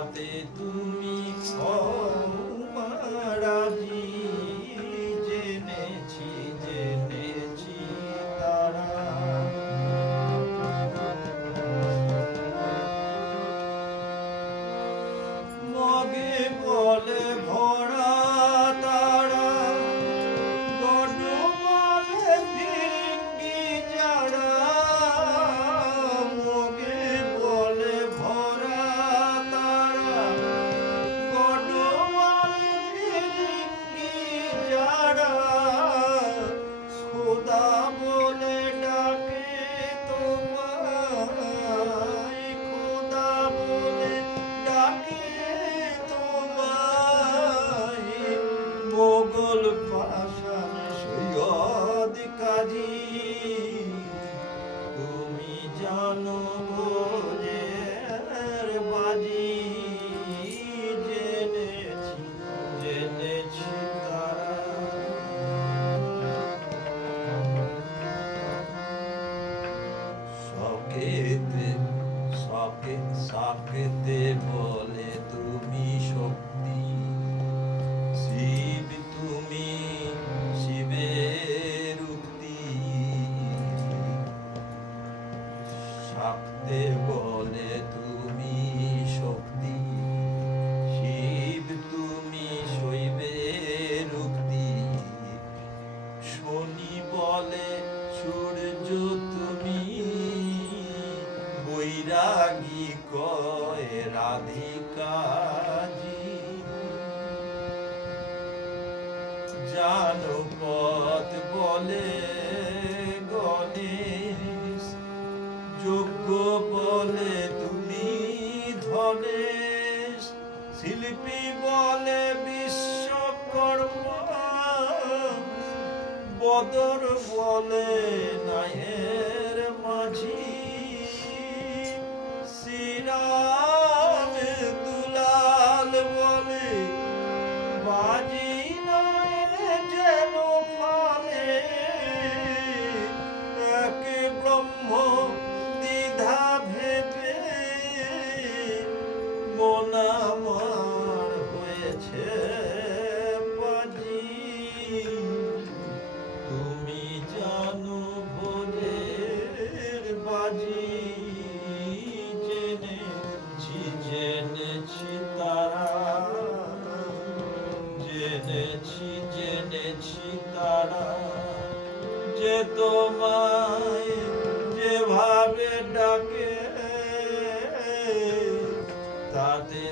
তাতে তুমি রাজি। জেনেছি জেনেছি তারা মগে বলে ভরা তারা গডমালে ফিরিঙ্গি যারা মগে বলে ভরা তারা গডমালে ফিরিঙ্গি যারা খোদা বলে ডাকে তোমায় খোদা বলে ডাকে মোগল পাশান সৈয়দ কাজী তুমি জানো ভোজের বাজি। জেনেছি জেনেছি তারা শখেতে সাকেতে বলে তুমি শক্তি শিব তুমি শিবের উক্তি শাক্তে বলে তুমি শক্তি শিব তুমি শৈবের উক্তি শনি বলে সূর্য তুমি বৈরাগী কয় রাধিকাজি। জানপথ বলে গণেশ যজ্ঞ বলে তুমি ধনেশ শিল্পী বলে বিশ্বকর্মা বদর বলে নায়ের মাঝি শ্রীরাম দুলাল বলে বাজি যেন ফালে এক ব্রহ্ম দ্বিধা ভেবে মন আমার হয়েছে বাজি। তুমি জানো ভোজের বাজি জেনেছি জেনেছি তারা জেনেছি জেনেছি তারা যে তোমায় যেভাবে ডাকে তাতে